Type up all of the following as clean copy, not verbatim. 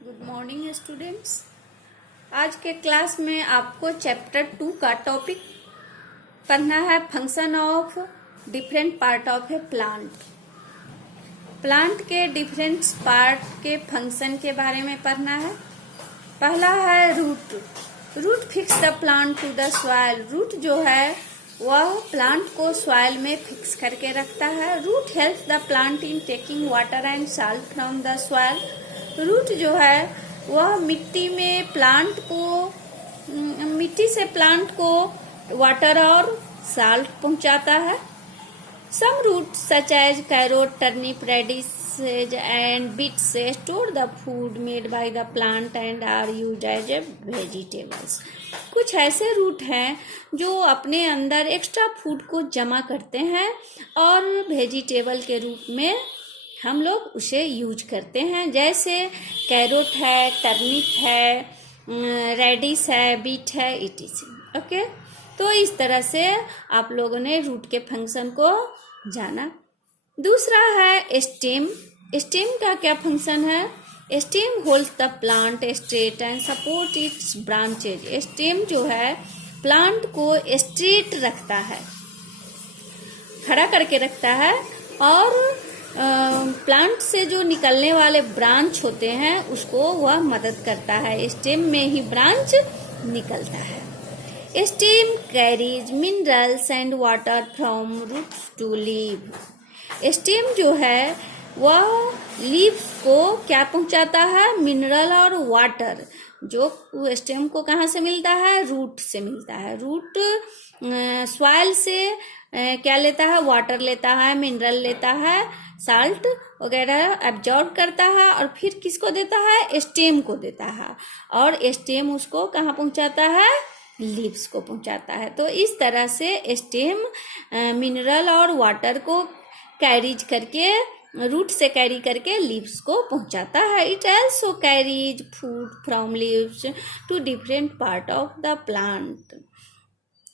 Good morning students. आज के class में आपको चैप्टर 2 का टॉपिक पढ़ना है, function of different part of a plant. Plant के डिफरेंट पार्ट के फंक्शन के बारे में पढ़ना है। पहला है root. Root fix the plant to the soil. Root जो है वह प्लांट को सॉइल में फिक्स करके रखता है। Root helps the plant in taking water and salt from the soil. Root जो है वह मिट्टी से प्लांट को वाटर और साल्ट पहुंचाता है। Some root such as carrot, turnip, radish and beets store the food made by the plant and are used as a vegetables. कुछ ऐसे रूट हैं जो अपने अंदर एक्स्ट्रा फूड को जमा करते हैं और वेजिटेबल के रूप में हम लोग उसे यूज करते हैं। जैसे कैरोट है, टर्निप है, रेडिश है, बीट है, इटीसी। ओके, तो इस तरह से आप लोगों ने रूट के फंक्शन को जाना। दूसरा है स्टेम। स्टेम का क्या फंक्शन है? Stem holds the plant straight and support it's branches. Stem जो है प्लांट को स्ट्रेट रखता है, खड़ा करके रखता है, और प्लांट से जो निकलने वाले ब्रांच होते हैं उसको वह मदद करता है। स्टेम में ही ब्रांच निकलता है। Stem carries minerals and water from roots to leave. Stem जो है वह लीव्स को क्या पहुंचाता है? मिनरल और वाटर। जो स्टेम को कहाँ से मिलता है? रूट से मिलता है। रूट सॉइल से क्या लेता है? वाटर लेता है, मिनरल लेता है, साल्ट वगैरह एब्जॉर्ब करता है, और फिर किसको देता है? स्टेम को देता है, और स्टेम उसको कहाँ पहुंचाता है? लीव्स को पहुंचाता है। तो इस तरह से स्टेम मिनरल और वाटर को कैरीज करके, रूट से कैरी करके लीव्स को पहुंचाता है। It also carries food from leaves to different part of the plant.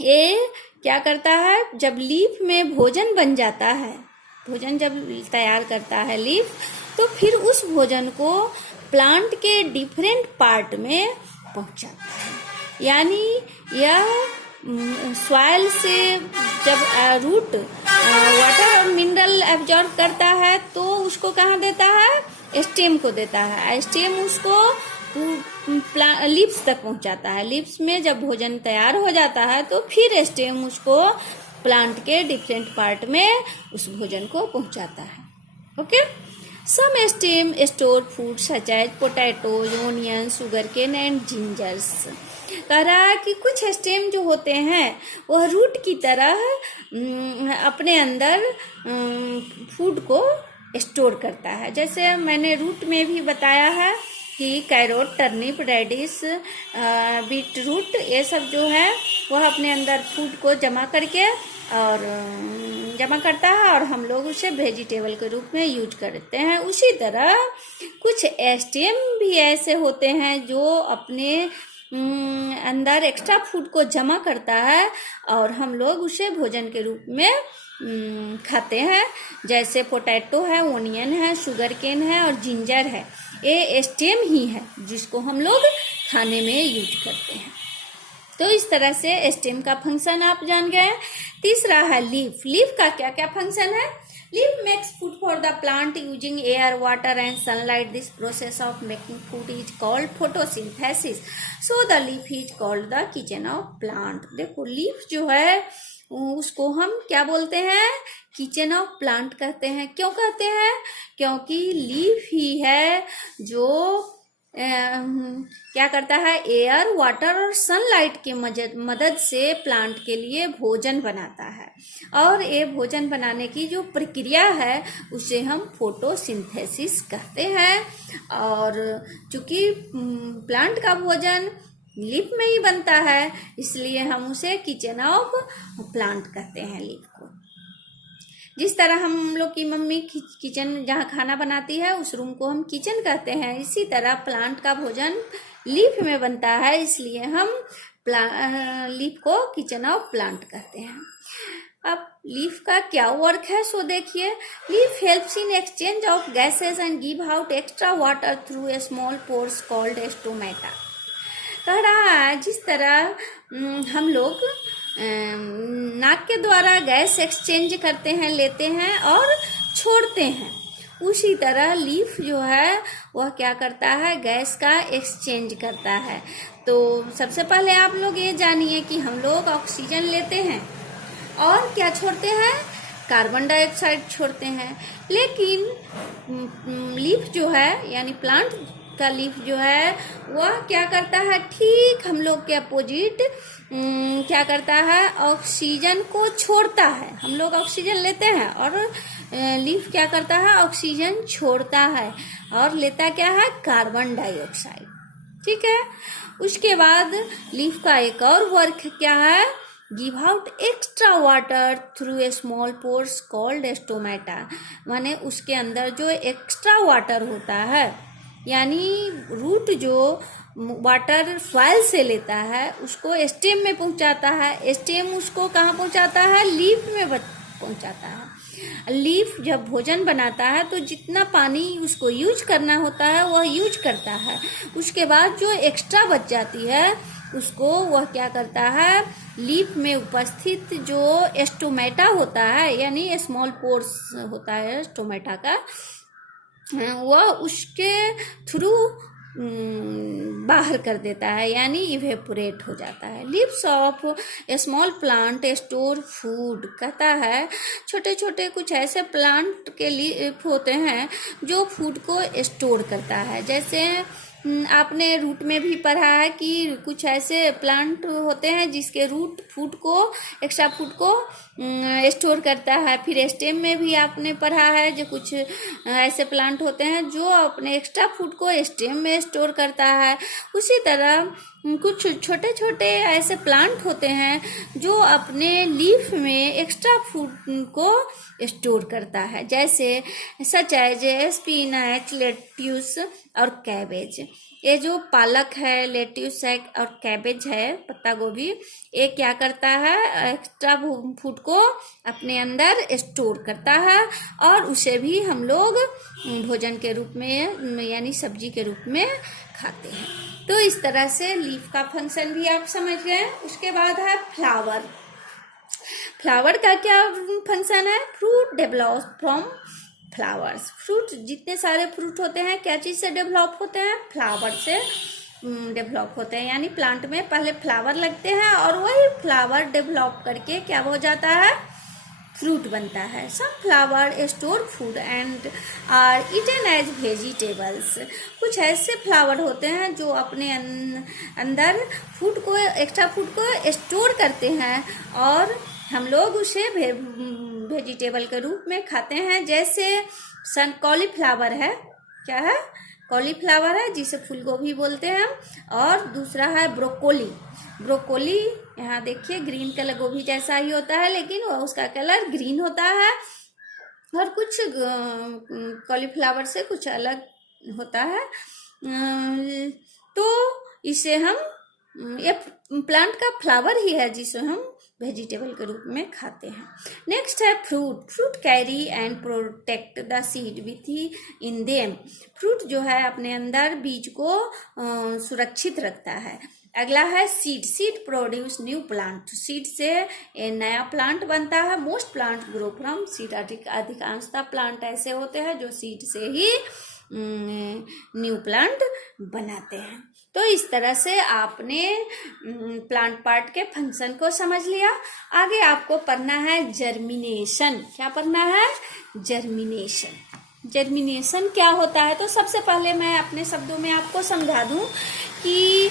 ये क्या करता है? जब लीफ में भोजन बन जाता है, भोजन जब तैयार करता है लीफ, तो फिर उस भोजन को प्लांट के डिफरेंट पार्ट में पहुंचाता है। यानी यह सॉइल से जब रूट वाटर और मिनरल एब्जॉर्ब करता है तो उसको कहाँ देता है? स्टेम को देता है। स्टेम उसको लीव्स तक पहुंचाता है। लीव्स में जब भोजन तैयार हो जाता है तो फिर स्टेम उसको प्लांट के डिफरेंट पार्ट में उस भोजन को पहुंचाता है। Okay, some stem store food such as potatoes, onion, sugar cane and gingers. कह रहा है कि कुछ स्टेम जो होते हैं वह रूट की तरह अपने अंदर फूड को स्टोर करता है। जैसे मैंने रूट में भी बताया है कि carrot, turnip, radish, beetroot, ये सब जो है वह अपने अंदर फूड को जमा करता है और हम लोग उसे वेजिटेबल के रूप में यूज करते हैं। उसी तरह कुछ स्टेम भी ऐसे होते हैं जो अपने अंदर एक्स्ट्रा फूड को जमा करता है और हम लोग उसे भोजन के रूप में खाते हैं। जैसे पोटैटो है, ओनियन है, शुगर केन है और जिंजर है। ये स्टेम ही है जिसको हम लोग खाने में यूज करते हैं। तो इस तरह से स्टेम का फंक्शन आप जान गए। तीसरा है लीफ। लीफ का क्या क्या फंक्शन है? Leaf makes food for the plant using air, water and sunlight. This process of making food is called photosynthesis. So the leaf is called the kitchen of plant. देखो leaf जो है उसको हम क्या बोलते हैं? किचन ऑफ प्लांट कहते हैं। क्यों कहते हैं? क्योंकि लीफ ही है जो क्या करता है? एयर, वाटर और सनलाइट की मदद से प्लांट के लिए भोजन बनाता है, और ये भोजन बनाने की जो प्रक्रिया है उसे हम फोटोसिंथेसिस कहते हैं। और चूंकि प्लांट का भोजन लीफ में ही बनता है इसलिए हम उसे किचन ऑफ प्लांट कहते हैं लीफ को। जिस तरह हम लोग की मम्मी किचन जहाँ खाना बनाती है उस रूम को हम किचन कहते हैं, इसी तरह प्लांट का भोजन लीफ में बनता है, इसलिए हम लीफ को किचन ऑफ प्लांट कहते हैं। अब लीफ का क्या वर्क है सो देखिए। Leaf helps in exchange of gases and give out extra water through a small pores called stomata. कह रहा है जिस तरह हम लोग नाक के द्वारा गैस एक्सचेंज करते हैं, लेते हैं और छोड़ते हैं, उसी तरह लीफ जो है वह क्या करता है, गैस का एक्सचेंज करता है। तो सबसे पहले आप लोग ये जानिए कि हम लोग ऑक्सीजन लेते हैं और क्या छोड़ते हैं, कार्बन डाइऑक्साइड छोड़ते हैं। लेकिन लीफ जो है यानी प्लांट का लीफ जो है वह क्या करता है, ठीक हम लोग के अपोजिट क्या करता है, ऑक्सीजन को छोड़ता है। हम लोग ऑक्सीजन लेते हैं और लीफ क्या करता है, ऑक्सीजन छोड़ता है और लेता क्या है, कार्बन डाइऑक्साइड। ठीक है। उसके बाद लीफ का एक और वर्क क्या है, give out extra water through a small pores called stomata. माने उसके अंदर जो एक्स्ट्रा वाटर होता है, यानी रूट जो वाटर सॉइल से लेता है उसको स्टेम में पहुंचाता है, स्टेम उसको कहाँ पहुंचाता है, लीफ में पहुंचाता है। लीफ जब भोजन बनाता है तो जितना पानी उसको यूज करना होता है वह यूज करता है। उसके बाद जो एक्स्ट्रा बच जाती है उसको वह क्या करता है, लीफ में उपस्थित जो स्टोमेटा होता है यानी स्मॉल पोर्स होता है स्टोमेटा का, वह उसके थ्रू बाहर कर देता है यानी इवेपोरेट हो जाता है। Leaves of A small plant store food. कहता है छोटे छोटे कुछ ऐसे प्लांट के लीफ होते हैं जो फूड को स्टोर करता है। जैसे आपने रूट में भी पढ़ा है कि कुछ ऐसे प्लांट होते हैं जिसके रूट फूड को, एक्स्ट्रा फूड को स्टोर करता है। फिर स्टेम में भी आपने पढ़ा है जो कुछ ऐसे प्लांट होते हैं जो अपने एक्स्ट्रा फूड को स्टेम में स्टोर करता है। उसी तरह कुछ छोटे छोटे ऐसे प्लांट होते हैं जो अपने लीफ में एक्स्ट्रा फूड को स्टोर करता है, जैसे सच एज स्पिनच, लेट्यूस और कैबेज। ये जो पालक है, लेट्यूस है और कैबेज है, पत्ता गोभी, ये क्या करता है, एक्स्ट्रा फूड को अपने अंदर स्टोर करता है और उसे भी हम लोग भोजन के रूप में यानी सब्जी के रूप में खाते हैं। तो इस तरह से लीफ का फंक्शन भी आप समझ गए। उसके बाद है फ्लावर। फ्लावर का क्या फंक्शन है, fruit develop from flowers. Fruit, जितने सारे फ्रूट होते हैं क्या चीज से डेवलप होते हैं, फ्लावर से डेवलप होते हैं। यानी प्लांट में पहले फ्लावर लगते हैं और वही फ्लावर डेवलप करके क्या हो जाता है, फ्रूट बनता है। Some flower store food and are eaten as vegetables. कुछ ऐसे फ्लावर होते हैं जो अपने अंदर फूड को, एक्स्ट्रा फूड को स्टोर करते हैं और हम लोग उसे वेजिटेबल के रूप में खाते हैं। जैसे कॉलीफ्लावर है, क्या है, कॉलीफ्लावर है जिसे फूल गोभी बोलते हैं। और दूसरा है ब्रोकोली। ब्रोकोली यहाँ देखिए ग्रीन कलर गोभी जैसा ही होता है लेकिन वह उसका कलर ग्रीन होता है और कुछ कॉलीफ्लावर से कुछ अलग होता है। तो इसे हम, ये प्लांट का फ्लावर ही है जिसे हम वेजिटेबल के रूप में खाते हैं। नेक्स्ट है fruit. Fruit carry and protect the seed with in them. Fruit जो है अपने अंदर बीज को सुरक्षित रखता है। अगला है seed. Seed produce new plant. Seed से एक नया प्लांट बनता है। Most plant grow from seed. अधिकांशतः प्लांट ऐसे होते हैं जो सीड से ही न्यू प्लांट बनाते हैं। तो इस तरह से आपने प्लांट पार्ट के फंक्शन को समझ लिया। आगे आपको पढ़ना है जर्मिनेशन। क्या पढ़ना है, जर्मिनेशन। जर्मिनेशन क्या होता है, तो सबसे पहले मैं अपने शब्दों में आपको समझा दूं कि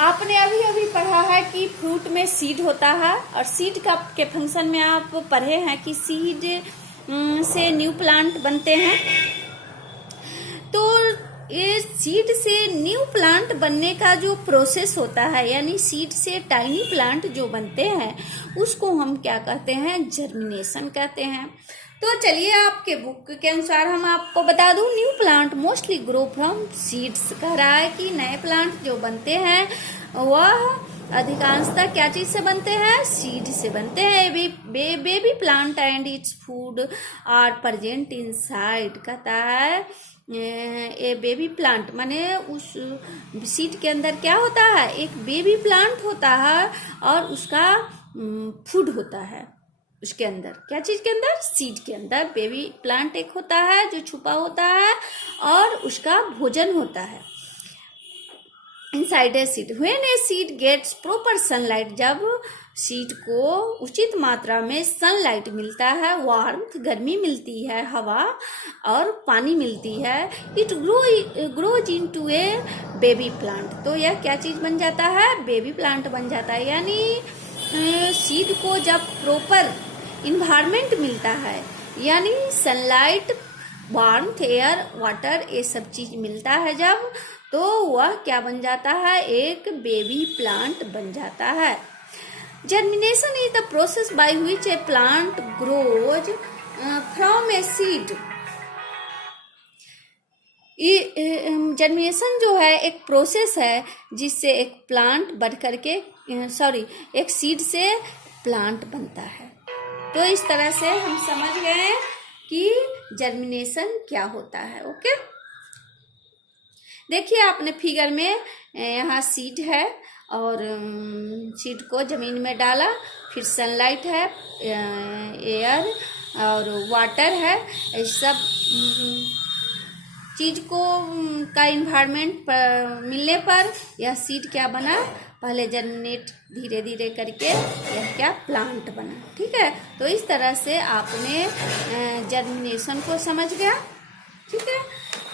आपने अभी अभी पढ़ा है कि फ्रूट में सीड होता है और सीड का के फंक्शन में आप पढ़े हैं कि सीड से न्यू प्लांट बनते हैं। तो ये सीड से न्यू प्लांट बनने का जो प्रोसेस होता है, यानी सीड से टाइनी प्लांट जो बनते हैं उसको हम क्या कहते हैं, जर्मिनेशन कहते हैं। तो चलिए आपके बुक के अनुसार हम आपको बता दूं, new plant mostly grow from seeds. कह रहा है कि नए प्लांट जो बनते हैं वह अधिकांशतः क्या चीज से बनते हैं? सीड से बनते हैं। Baby plant and its food are present inside. कहता है ए बेबी प्लांट माने उस सीड के अंदर क्या होता है? एक बेबी प्लांट होता है और उसका फूड होता है उसके अंदर। क्या चीज के अंदर? सीड के अंदर बेबी प्लांट एक होता है जो छुपा होता है और उसका भोजन होता है। Inside a seed when a seed gets proper sunlight, जब सीड को उचित मात्रा में सनलाइट मिलता है, वार्मथ गर्मी मिलती है, हवा और पानी मिलती है, it grows into A baby plant. तो यह क्या चीज बन जाता है? बेबी प्लांट बन जाता है। यानी सीड को जब प्रॉपर इन्वायरमेंट मिलता है, यानी सनलाइट, वार्मथ, एयर, वाटर, ये सब चीज मिलता है जब, तो वह क्या बन जाता है? एक बेबी प्लांट बन जाता है। Germination is the process by which A plant grows from a seed. Germination जो है एक प्रोसेस है जिससे एक प्लांट बढ़ करके एक सीड से प्लांट बनता है। तो इस तरह से हम समझ गए कि जर्मिनेशन क्या होता है। ओके, देखिए आपने फिगर में यहाँ सीड है और सीड को जमीन में डाला, फिर सनलाइट है, एयर और वाटर है, इस सब चीज को का इन्वायरमेंट मिलने पर यह सीड क्या बना? पहले जर्मिनेट धीरे धीरे करके यह क्या? प्लांट बना। ठीक है, तो इस तरह से आपने जर्मिनेशन को समझ गया। ठीक है,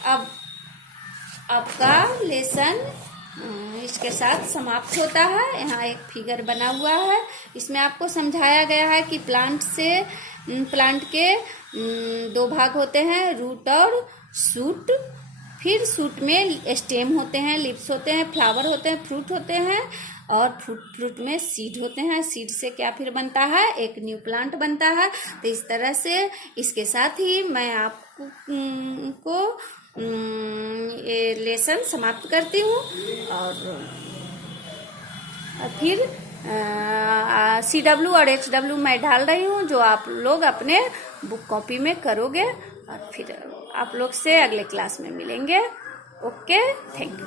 अब आपका लेसन इसके साथ समाप्त होता है। यहाँ एक फिगर बना हुआ है, इसमें आपको समझाया गया है कि प्लांट के दो भाग होते हैं, रूट और शूट। फिर शूट में स्टेम होते हैं, लिप्स होते हैं, फ्लावर होते हैं, फ्रूट होते हैं और फ्रूट में सीड होते हैं। सीड से क्या फिर बनता है? एक न्यू प्लांट बनता है। तो इस तरह से इसके साथ ही मैं आपको ये लेसन समाप्त करती हूँ और फिर CW और HW मैं डाल रही हूँ, जो आप लोग अपने बुक कॉपी में करोगे और फिर आप लोग से अगले क्लास में मिलेंगे। Okay, thank you.